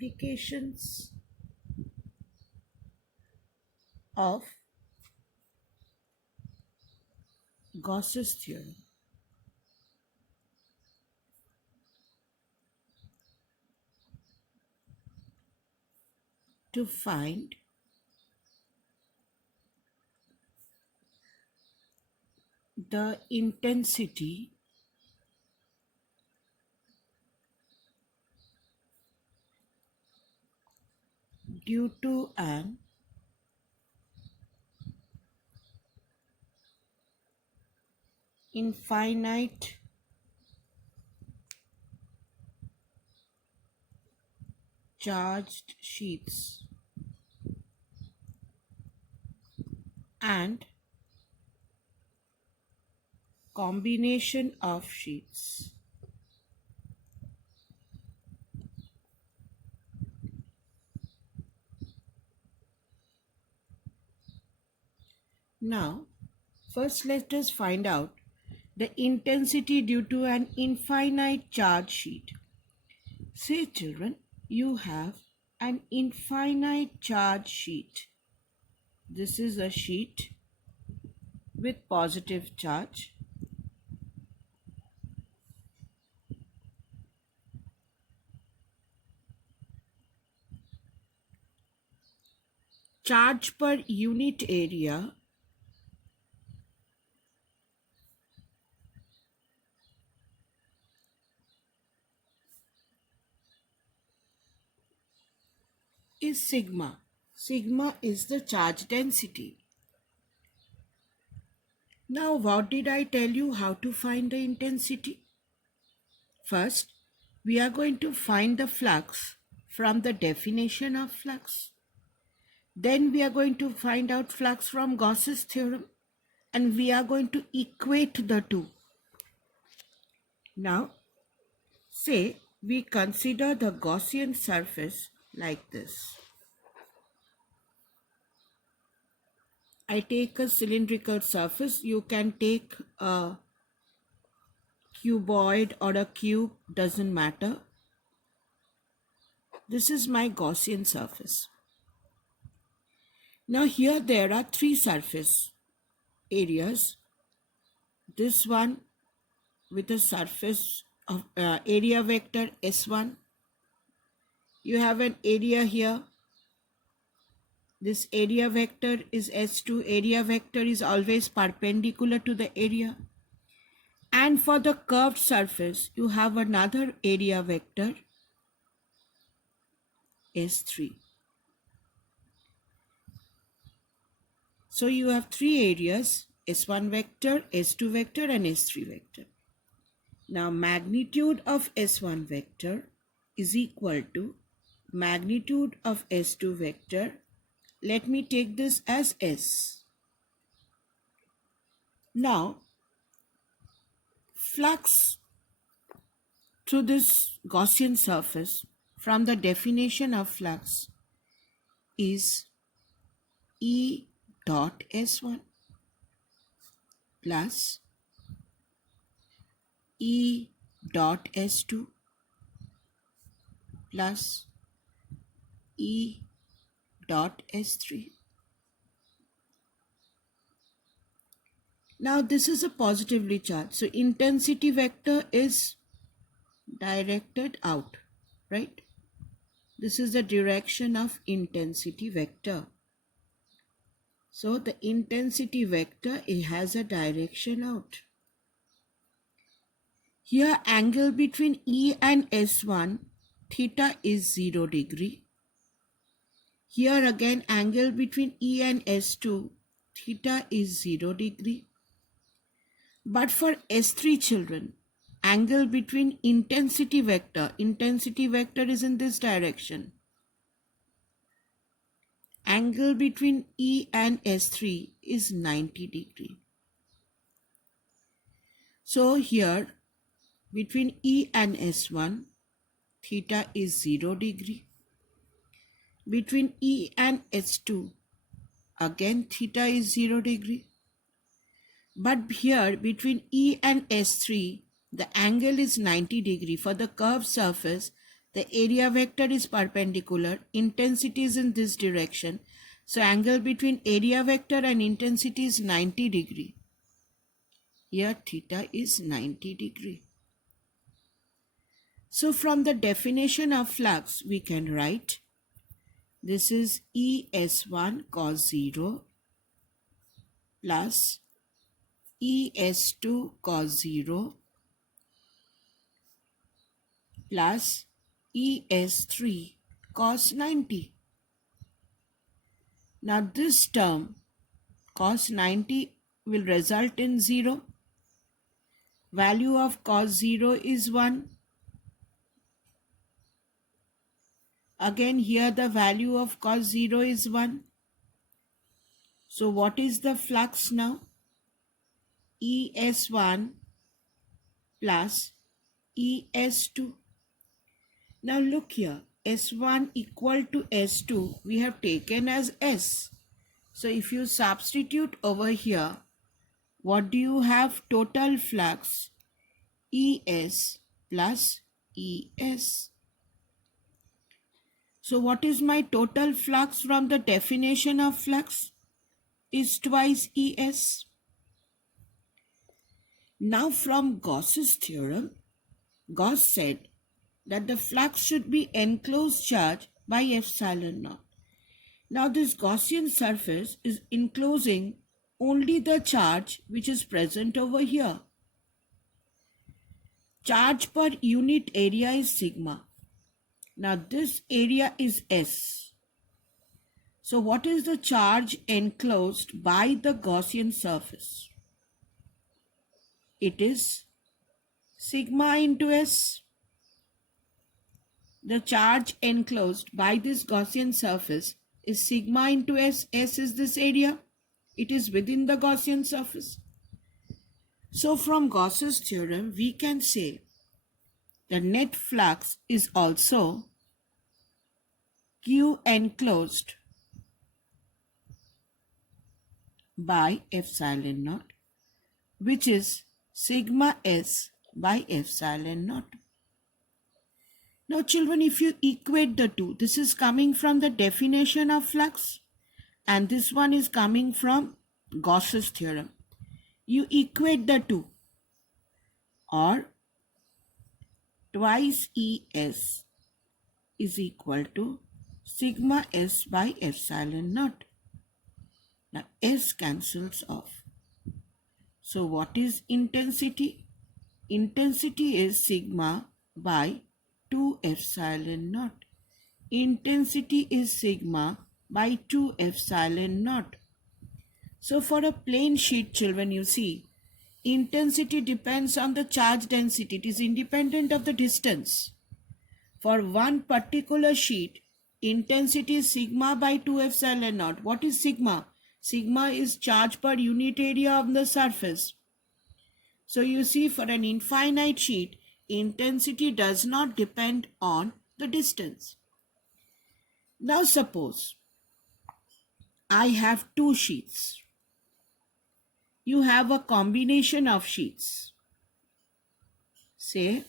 applications of Gauss's theorem. To find the intensity due to an infinite charged sheets and combination of sheets. Now, first let us find out the intensity due to an infinite charge sheet. Say children, you have an infinite charge sheet. This is a sheet with positive charge. Charge per unit area is sigma. Sigma is the charge density. Now, what did I tell you how to find the intensity? First, we are going to find the flux from the definition of flux. Then we are going to find out flux from Gauss's theorem, and we are going to equate the two. Now, say we consider the Gaussian surface like this. I take a cylindrical surface. You can take a cuboid or a cube, doesn't matter. This is my Gaussian surface. Now here there are three surface areas. This one with a surface of area vector S1. You have an area here. This area vector is S2. Area vector is always perpendicular to the area. And for the curved surface, you have another area vector S3. So you have three areas, S1 vector, S2 vector and S3 vector. Now magnitude of S1 vector is equal to magnitude of S2 vector. Let me take this as S. Now flux through this Gaussian surface from the definition of flux is E dot S1 plus E dot S2 plus E dot S3. Now this is a positively charged. So intensity vector is directed out, right? This is the direction of intensity vector. So the intensity vector, it has a direction out. Here angle between E and S1, theta is 0 degree. Here again angle between E and S2, theta is 0 degree. But for S3 children, angle between intensity vector is in this direction. Angle between E and S3 is 90 degree. So here between E and S1, theta is 0 degree. Between E and S2, again theta is 0 degree. But here between E and S3, the angle is 90 degree. For the curved surface, The area vector is perpendicular, intensity is in this direction. So angle between area vector and intensity is 90 degree. Here theta is 90 degree. So from the definition of flux, we can write this is ES1 cos 0 plus ES2 cos 0 plus ES3 cos 90. Now this term cos 90 will result in 0. Value of cos 0 is 1. Again here the value of cos 0 is 1. So what is the flux now? ES1 plus ES2. Now look here, S1 equal to S2 we have taken as S. So if you substitute over here, what do you have? Total flux ES plus ES. So what is my total flux from the definition of flux? Is twice ES. Now from Gauss's theorem, Gauss said that the flux should be enclosed charge by epsilon naught. Now this Gaussian surface is enclosing only the charge which is present over here. Charge per unit area is sigma. Now this area is S. So what is the charge enclosed by the Gaussian surface? It is sigma into S. The charge enclosed by this Gaussian surface is sigma into S. S is this area. It is within the Gaussian surface. So from Gauss's theorem, we can say the net flux is also Q enclosed by epsilon naught, which is sigma S by epsilon naught. Now children, if you equate the two, this is coming from the definition of flux and this one is coming from Gauss's theorem. You equate the two, or twice ES is equal to sigma S by epsilon naught. Now S cancels off. So what is intensity? Intensity is sigma by 2 epsilon naught. Intensity is sigma by 2 epsilon naught. So for a plane sheet, children, you see, intensity depends on the charge density. It is independent of the distance. For one particular sheet, intensity is sigma by 2 epsilon naught. What is sigma? Sigma is charge per unit area of the surface. So you see, for an infinite sheet, intensity does not depend on the distance. Now suppose I have two sheets. You have a combination of sheets. Say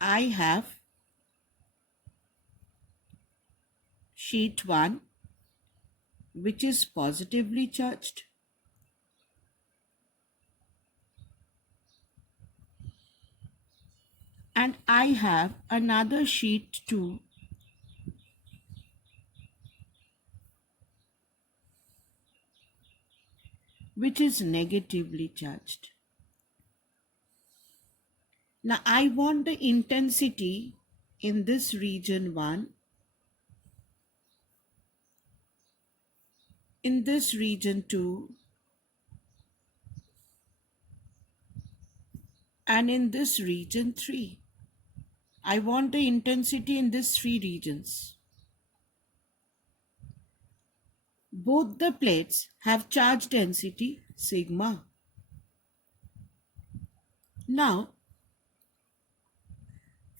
I have sheet 1 which is positively charged, and I have another sheet 2 which is negatively charged. Now I want the intensity in this region 1, in this region 2, and in this region 3. I want the intensity in these three regions. Both the plates have charge density sigma. Now,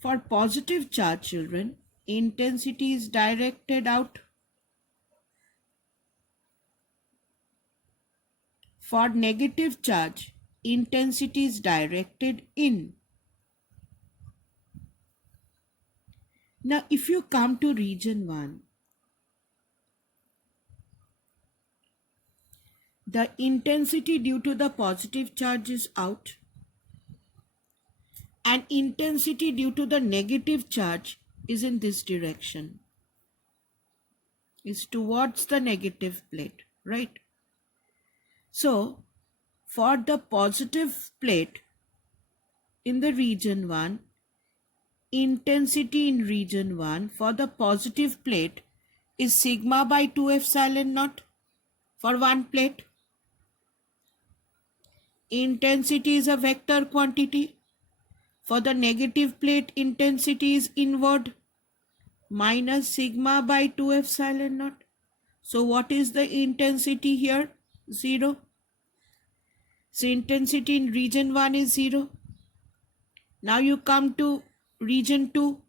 for positive charge, children, intensity is directed out. For negative charge, intensity is directed in. Now, if you come to region 1, the intensity due to the positive charge is out, and intensity due to the negative charge is in this direction, is towards the negative plate, right? So, for the positive plate in the region 1, intensity in region 1 for the positive plate is sigma by 2 epsilon naught for one plate. Intensity is a vector quantity. For the negative plate, intensity is inward minus sigma by 2 epsilon naught. So what is the intensity here? 0. So intensity in region 1 is 0. Now you come to region 2.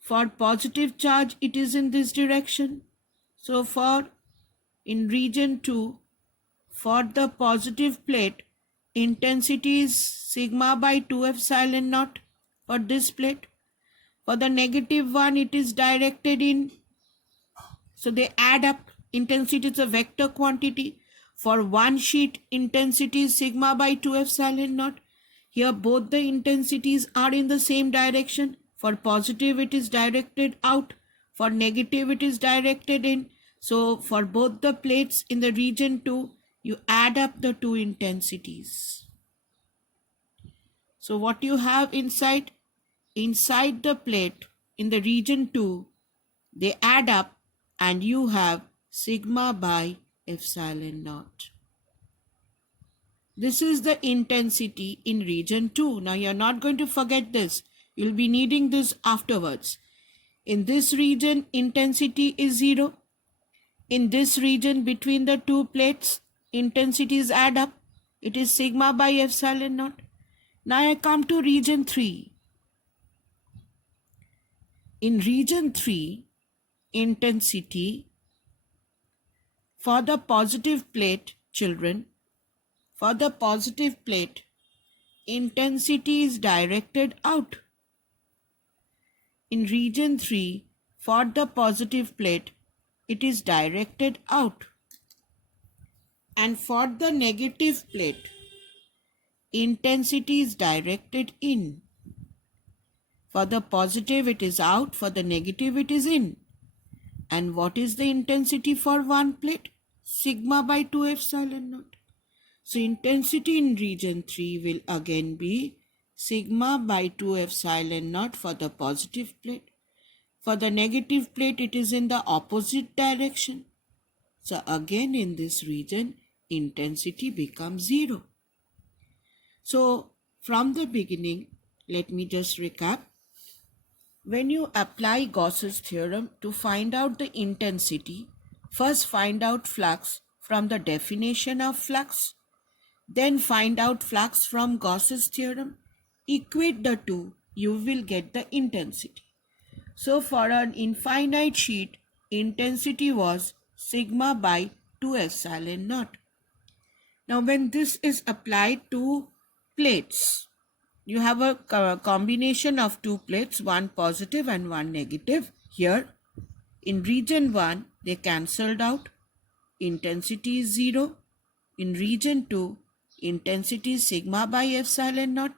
For positive charge, it is in this direction. So in region 2, for the positive plate, intensity is sigma by 2 epsilon naught for this plate. For the negative one, it is directed in. So they add up. Intensity is a vector quantity. For one sheet, intensity is sigma by 2 epsilon naught. Here both the intensities are in the same direction. For positive, it is directed out. For negative, it is directed in. So for both the plates in the region 2, you add up the two intensities. So what you have inside the plate in the region 2, they add up and you have sigma by epsilon naught. This is the intensity in region 2. Now you're not going to forget this. You'll be needing this afterwards. In this region, intensity is 0. In this region between the two plates, intensities add up. It is sigma by epsilon naught. Now I come to region 3. In region 3, intensity for the positive plate, children, for the positive plate, intensity is directed out. In region 3, for the positive plate, it is directed out. And for the negative plate, intensity is directed in. For the positive, it is out. For the negative, it is in. And what is the intensity for one plate? Sigma by 2 epsilon naught. So intensity in region 3 will again be sigma by 2 epsilon naught for the positive plate. For the negative plate, it is in the opposite direction. So again in this region, intensity becomes 0. So from the beginning, let me just recap. When you apply Gauss's theorem to find out the intensity, first find out flux from the definition of flux, then find out flux from Gauss's theorem, equate the two, you will get the intensity. So for an infinite sheet, intensity was sigma by 2 epsilon naught. Now when this is applied to plates, you have a combination of two plates, one positive and one negative. Here in region 1, they cancelled out. Intensity is 0. In region 2, intensity is sigma by epsilon naught.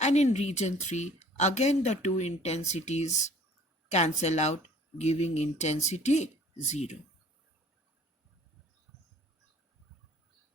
And in region 3, again the two intensities cancel out, giving intensity 0.